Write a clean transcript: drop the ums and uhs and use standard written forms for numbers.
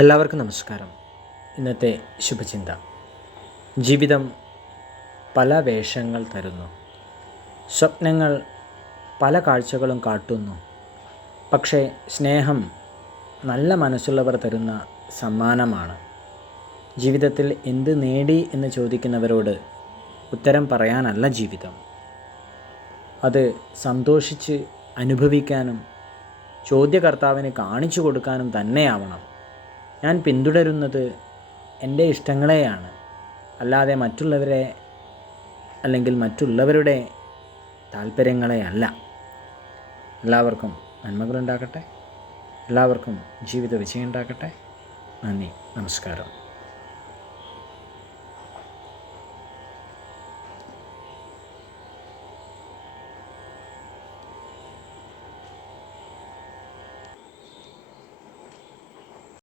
എല്ലാവർക്കും നമസ്കാരം. ഇന്നത്തെ ശുഭചിന്ത: ജീവിതം പല വേഷങ്ങൾ തരുന്നു, സ്വപ്നങ്ങൾ പല കാഴ്ചകളും കാട്ടുന്നു. പക്ഷേ സ്നേഹം നല്ല മനസ്സുള്ളവർ തരുന്ന സമ്മാനമാണ്. ജീവിതത്തിൽ എന്ത് നേടി എന്ന് ചോദിക്കുന്നവരോട് ഉത്തരം പറയാനല്ല ജീവിതം, അത് സന്തോഷിച്ച് അനുഭവിക്കാനും ചോദ്യകർത്താവിന് കാണിച്ചു കൊടുക്കാനും തന്നെയാവണം. ഞാൻ പിന്തുടരുന്നത് എൻ്റെ ഇഷ്ടങ്ങളെയാണ്, അല്ലാതെ മറ്റുള്ളവരെ അല്ലെങ്കിൽ മറ്റുള്ളവരുടെ താല്പര്യങ്ങളെ അല്ല. എല്ലാവർക്കും നന്മകളുണ്ടാകട്ടെ. എല്ലാവർക്കും ജീവിത വിജയം ഉണ്ടാകട്ടെ. നന്ദി, നമസ്കാരം.